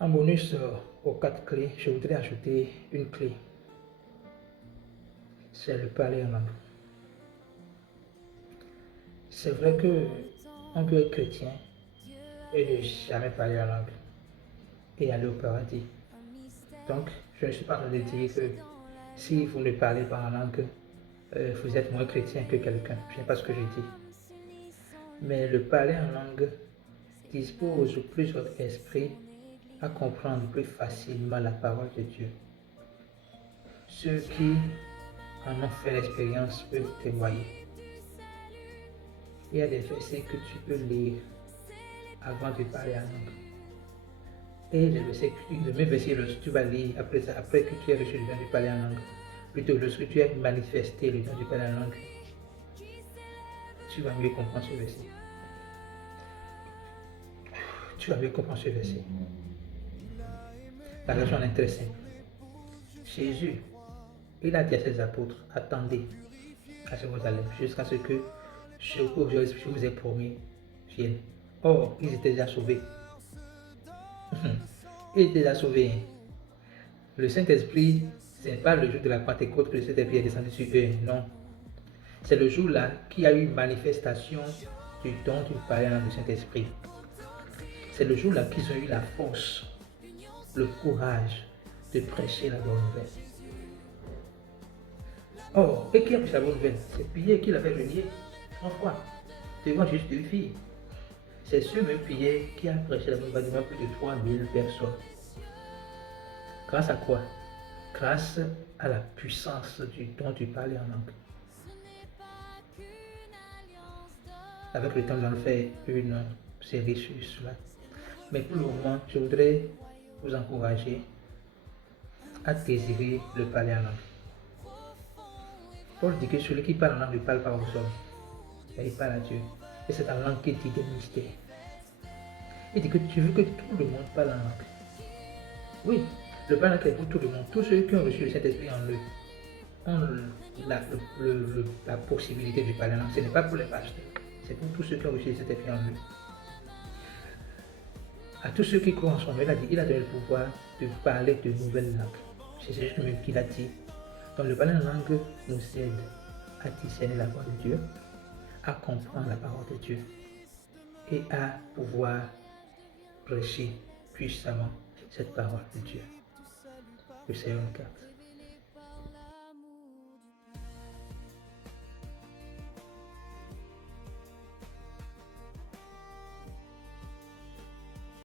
En bonus aux 4 clés, je voudrais ajouter une clé. C'est le parler en langue. C'est vrai que on peut être chrétien et ne jamais parler en langue et aller au paradis. Donc, je ne suis pas en train de dire que si vous ne parlez pas en langue, vous êtes moins chrétien que quelqu'un. Ce n'est pas ce que je dis. Mais le parler en langue dispose plus votre esprit à comprendre plus facilement la parole de Dieu. Ceux qui en ont fait l'expérience peuvent témoigner. Il y a des versets que tu peux lire avant de parler en langue. Et le même verset, lorsque tu vas lire après que tu aies reçu le don de parler en langue, plutôt lorsque tu as manifesté le don de parler en langue, tu vas mieux comprendre ce verset. Tu vas mieux comprendre ce verset. La raison est très simple. Jésus, il a dit à ses apôtres, attendez à Jérusalem jusqu'à ce que je vous ai promis vienne. Or, ils étaient déjà sauvés. Ils étaient déjà sauvés. Le Saint-Esprit, ce n'est pas le jour de la Pentecôte que le Saint-Esprit est descendu sur eux, non. C'est le jour-là qu'il y a eu manifestation du don du parlement du Saint-Esprit. C'est le jour-là qu'ils ont eu la force, le courage de prêcher la bonne nouvelle. Or, et qui a prêché la bonne nouvelle? C'est Pierre qui l'avait renié 3 fois, devant juste 2 filles. C'est ce même Pierre qui a prêché la bonne nouvelle devant plus de 3000 personnes. Grâce à quoi? Grâce à la puissance du don du parler en langue. Avec le temps, nous allons faire une série sur cela. Mais pour le moment, je voudrais vous encourager à désirer le parler en langue. Paul dit que celui qui parle en langue ne parle pas aux hommes, mais il parle à Dieu. Et c'est en langue qu'il dit des mystères. Il dit que tu veux que tout le monde parle en langue. Oui, le parler en langue est pour tout le monde. Tous ceux qui ont reçu le Saint-Esprit en eux ont la possibilité de parler en langue. Ce n'est pas pour les pasteurs, c'est pour tous ceux qui ont reçu le Saint-Esprit en eux. À tous ceux qui croient en son nom, il a donné le pouvoir de parler de nouvelles langues. C'est juste lui qu'il a dit. Donc le parler en langue nous aide à discerner la voix de Dieu, à comprendre la parole de Dieu et à pouvoir prêcher puissamment cette parole de Dieu. Que c'est une carte.